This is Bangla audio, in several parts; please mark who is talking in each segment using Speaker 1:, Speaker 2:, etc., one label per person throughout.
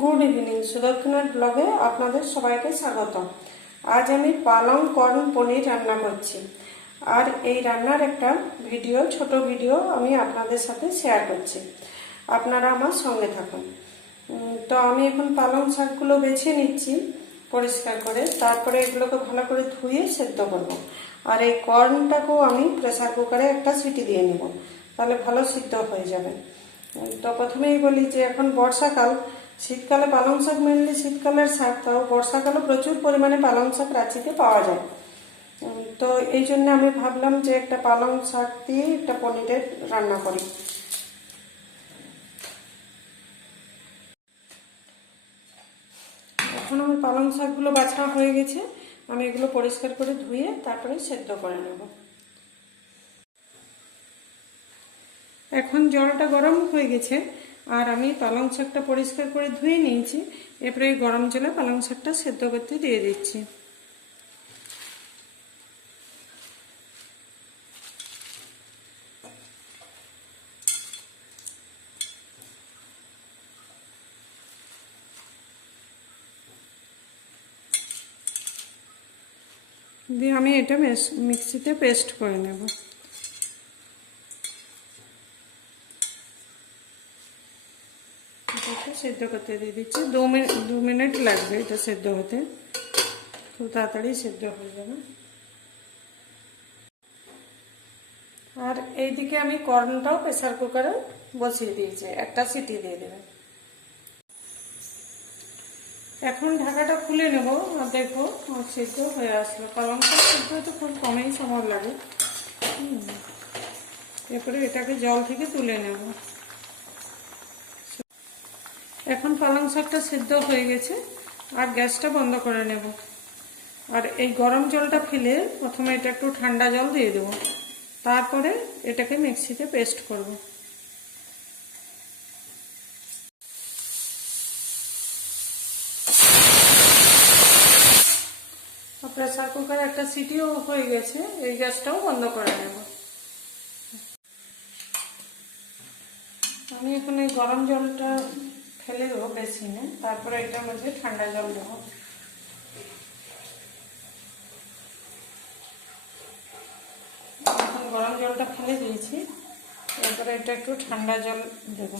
Speaker 1: গুড ইভিনিং, সুদক্ষিণার ব্লগে আপনাদের সবাইকে স্বাগত আজ আমি পালং কর্ন পনির রান্না করছি। আর এই রান্নার একটা ভিডিও, ছোট ভিডিও আমি আপনাদের সাথে শেয়ার করছি। আপনারা আমার সঙ্গে থাকুন। তো আমি এখন পালং শাকগুলো বেছে নিচ্ছি পরিষ্কার করে। তারপরে এগুলোকে ভালো করে ধুয়ে সেদ্ধ করব। আর এই কর্নটাকেও আমি প্রেসার কুকারে একটা সিটি দিয়ে নেব। তাহলে ভালো সিদ্ধ হয়ে যাবে। তো প্রথমেই বলি যে এখন বর্ষাকাল শীতকালে পালং শাক মেনলি শীতকালের শাক, তাও বর্ষাকালে প্রচুর পরিমাণে পালং শাক রাঁচিতে পাওয়া যায়। তো এই জন্য আমি ভাবলাম যে একটা পালং শাক দিয়ে একটা পনিরের রান্না করি। এখন আমার পালং শাকগুলো বাছা হয়ে গেছে। আমি এগুলো পরিষ্কার করে ধুয়ে তারপরে সেদ্ধ করে নেব। এখন জলটা গরম হয়ে গেছে। আর আমি পালং শাকটা পরিষ্কার করে ধুয়ে নিয়েছি। এরপরে গরম জলে পালং শাকটা সেদ্ধ করতে দিয়ে দিচ্ছি। দিয়ে আমি এটা মিক্সিতে পেস্ট করে নেব এটাকে সেদ্ধ করতে দিয়ে দিচ্ছি। দু মিনিট দু মিনিট লাগবে এটা সেদ্ধ হতে। খুব তাড়াতাড়ি সেদ্ধ হয়ে যাবে। আর এইদিকে আমি কর্নটাও প্রেসার কুকারে বসিয়ে দিয়েছি। একটা সিটি দিয়ে দেবে। এখন ঢাকাটা খুলে নেব। দেখব সেদ্ধ হয়ে আসলো। পালংটা সেদ্ধ হতে খুব কমেই সময় লাগে। এরপরে এটাকে জল থেকে তুলে নেব। এখন পালং শাকটা সেদ্ধ হয়ে গেছে, আর গ্যাসটা বন্ধ করে নেব। আর এই গরম জলটা ফেলে প্রথমে এটা একটু ঠান্ডা জল দিয়ে দেবো। তারপরে এটাকে মিক্সিতে পেস্ট করব। প্রেসার কুকার একটা সিটিও হয়ে গেছে, এই গ্যাসটাও বন্ধ করে নেব। আমি এখন এই গরম জলটা ফেলে দেবো বেসিনে তারপরে এটার মধ্যে ঠান্ডা জল দেবো। এখন গরম জলটা ফেলে দিয়েছি। এরপরে এটা একটু ঠান্ডা জল দেবো,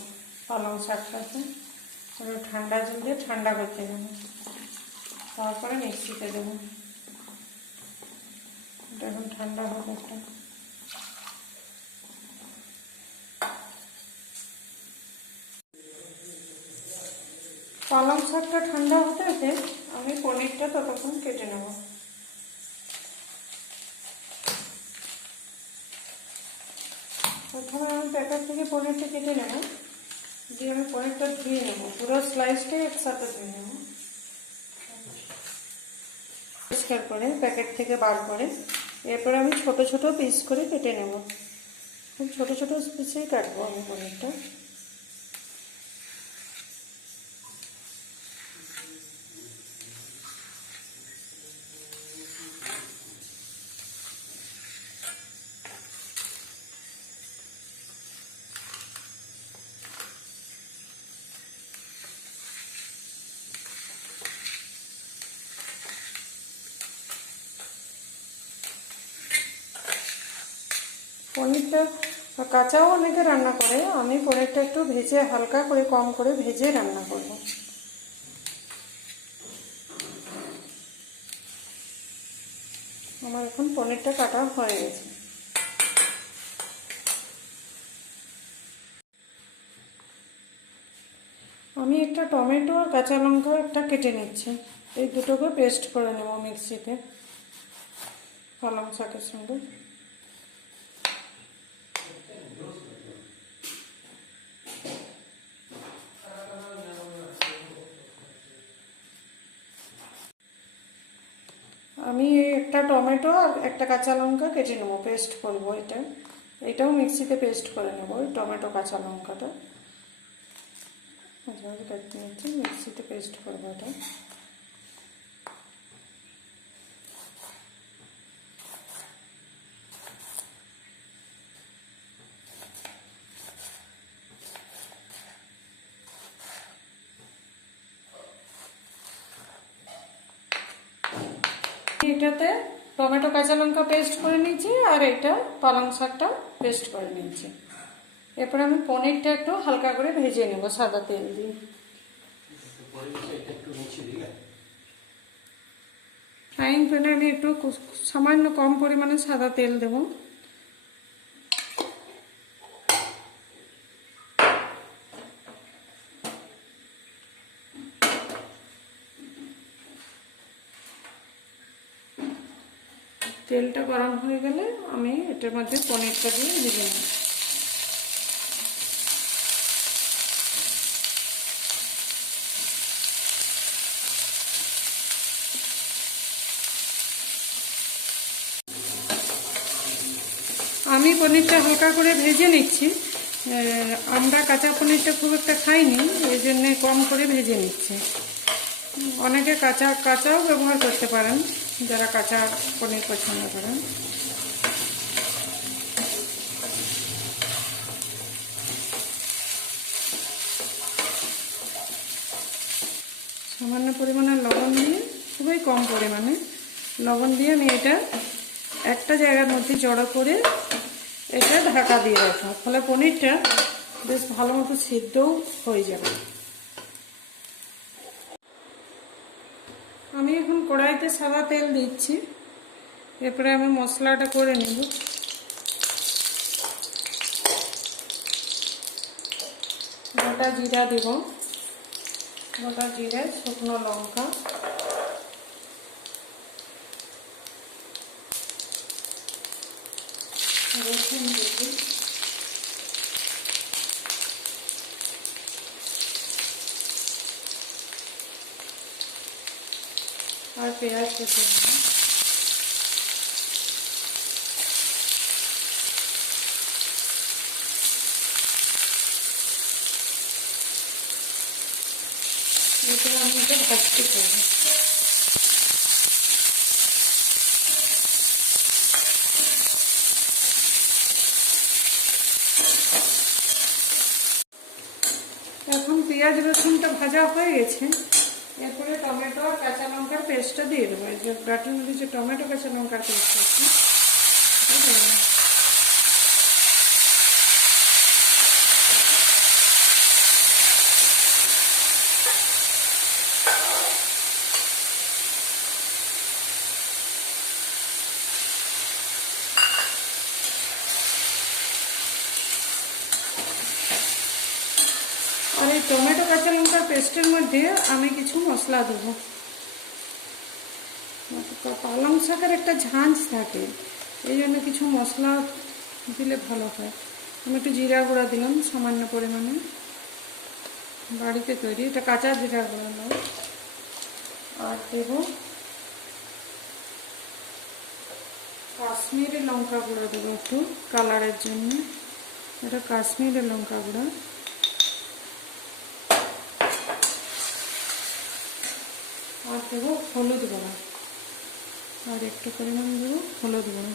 Speaker 1: পালং এবার ঠান্ডা জল দিয়ে ঠান্ডা করতে দেবো। তারপরে মিক্সিতে দেবো। এটা এখন ঠান্ডা হবে একটা পালং শাকটা ঠান্ডা হতে হতে আমি পনিরটা ততক্ষণ কেটে নেব। প্রথমে আমি প্যাকেট থেকে পনিরটা কেটে নেব। দিয়ে আমি পনিরটা ধুয়ে নেব। পুরো স্লাইসটাই একসাথে ধুয়ে নেব। পরিষ্কার করে প্যাকেট থেকে বার করে এরপর আমি ছোট ছোট পিস করে কেটে নেব। খুব ছোট ছোট পিসেই কাটবো আমি পনিরটা। পনিরটা কাঁচাও অনেকে রান্না করে, আমি পনিরটা একটু ভেজে হালকা করে কম করে ভেজে রান্না করব। আমার এখন পনিরটা কাটা হয়ে গেছে। আমি একটা টমেটো আর কাঁচা লঙ্কা একটা কেটে নিচ্ছি। এই দুটোকে পেস্ট করে নেব মিক্সিতে। পালং শাকের সঙ্গে। আমি একটা টমেটো আর একটা কাঁচা লঙ্কা কেটে নেব, পেস্ট করব এটা। এটাও মিক্সিতে পেস্ট করে নেব টমেটো কাঁচা লঙ্কাটা। কেটে নিচ্ছি, মিক্সিতে পেস্ট করব এটা। টমেটো, কাঁচা লঙ্কা পেস্ট করে নিয়েছি আর এটা পালং শাকটা পেস্ট করে নিয়েছি। এরপরে আমি পনিরটা একটু হালকা করে ভেজে নেব সাদা তেল দিয়ে। ফ্রাইং প্যানে আমি একটু সামান্য কম পরিমাণে সাদা তেল দেব। তেলটা গরম হয়ে গেলে আমি এটার মধ্যে পনিরটা দিয়ে ভেজে নেব। আমি পনিরটা হালকা করে ভেজে নিচ্ছি। আমরা কাঁচা পনিরটা খুব একটা খাইনি ওই জন্যে কম করে ভেজে নিচ্ছি। অনেকে কাঁচা, কাঁচাও ব্যবহার করতে পারেন। যারা কাঁচা পনির পছন্দ করেন। সামান্য পরিমাণে লবণ দিয়ে, খুবই কম পরিমাণে লবণ দিয়ে আমি এটা একটা জায়গার মধ্যে জড়ো করে এটা ঢাকা দিয়ে রাখা ফলে পনিরটা বেশ ভালো মতো সিদ্ধও হয়ে যাবে আমি এখন কড়াইতে সাদা তেল দিচ্ছি। এরপরে আমি মশলাটা করে নেব। গোটা জিরা দেব। গোটা জিরে, শুকনো লঙ্কা। রসুন কুচি আর পেঁয়াজ আমি এটা ভাজতে এখন পেঁয়াজ রসুনটা ভাজা হয়ে গেছে। এরপরে টমেটো আর কাঁচা লঙ্কার পেস্টটা দিয়ে দেবো। এই যে বাটির মধ্যে যে টমেটো, কাঁচা লঙ্কার পেস্ট আছে এটা দেবো। আর এই টমেটো কাঁচা লঙ্কার পেস্টের মধ্যে আমি কিছু মশলা দেবো। পালং শাকের একটা ঝাঁঝ থাকে, এই জন্য কিছু মশলা দিলে ভালো হয়। আমি একটু জিরা গুঁড়া দিলাম সামান্য পরিমাণে। বাড়িতে তৈরি, এটা কাঁচা জিরা গুঁড়া নয়। আর দেব কাশ্মীরি লঙ্কা গুঁড়া দেবো একটু, কালারের জন্য। এটা কাশ্মীরি লঙ্কা গুঁড়ো। দেবো হলুদ গুঁড়ো আর একটু পরিমাণ দেবো হলুদ গুঁড়ো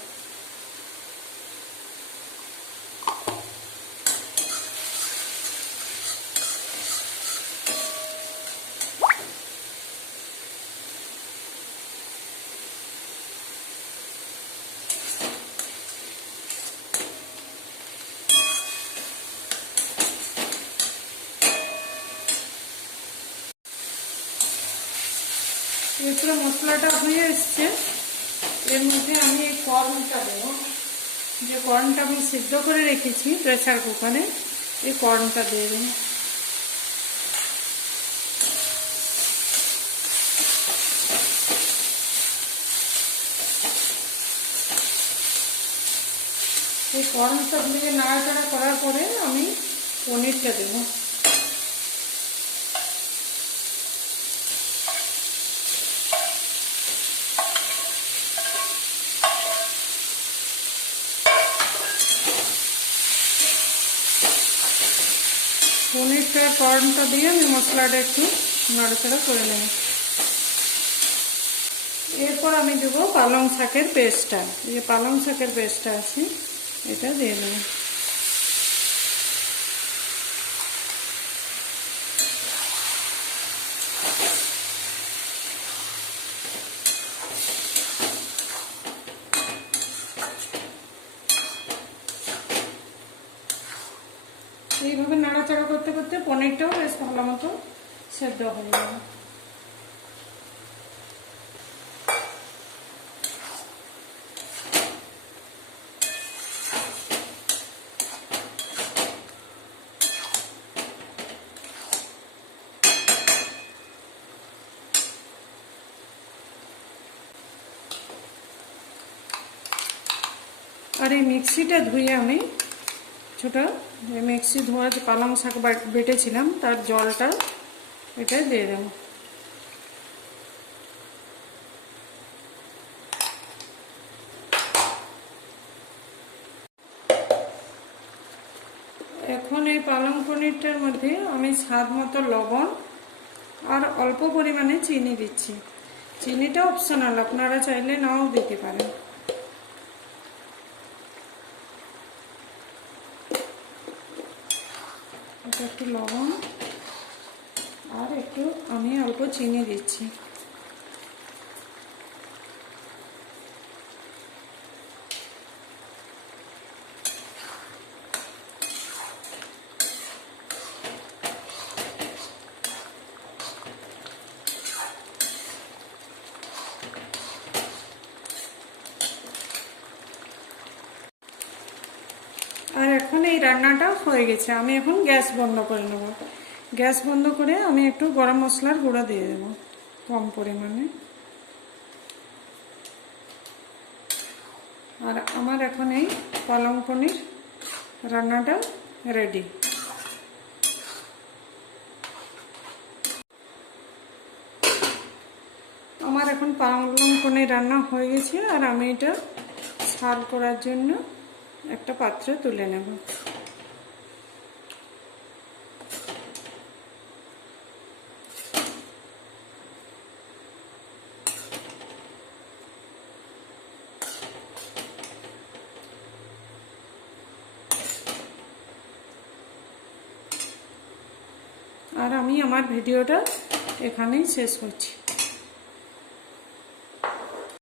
Speaker 1: এরপরে মশলাটা হয়ে এসছে। এর মধ্যে আমি এই কর্নটা দেবো। যে কর্নটা আমি সিদ্ধ করে রেখেছি প্রেসার কুকারে, এই কর্নটা দিয়ে এই কর্নটা দিয়ে নাড়াচাড়া করার পরে আমি পনিরটা দেবো। কর্নটা দিয়ে আমি মশলাটা একটু নাড়াচাড়া করে নেব। এরপর আমি দেবো পালং শাকের পেস্টটা। এই পালং শাকের পেস্টটা আছে, এটা দিয়ে দেবো। পনিরটাও বেশ ভালো মতো সেদ্ধ হয়ে যাবে আর এই মিক্সিটা ধুয়ে আমি ছোটো মিক্সি ধোয়া যে পালং শাক বেটেছিলাম, তার জলটা এটা দিয়ে দেবো। এখন এই পালং পনিরটার মধ্যে আমি স্বাদ মতো লবণ আর অল্প পরিমাণে চিনি দিচ্ছি। চিনিটা অপশনাল আপনারা চাইলে নাও দিতে পারেন। একটু লবণ আর একটু আমি অল্প চিনি দিচ্ছি আর এখন এই রান্নাটা হয়ে গেছে। আমি এখন গ্যাস বন্ধ করে নেব। গ্যাস বন্ধ করে আমি একটু গরম মশলার গুঁড়ো দিয়ে দেবো, কম পরিমাণে। আর আমার এখন এই পালং পনির রান্নাটা রেডি আমার এখন পালং পনির রান্না হয়ে গেছে, আর আমি এটা সার্ভ করার জন্য একটা পাত্রে তুলে নেব। আর আমি আমার ভিডিওটা এখানেই শেষ করছি।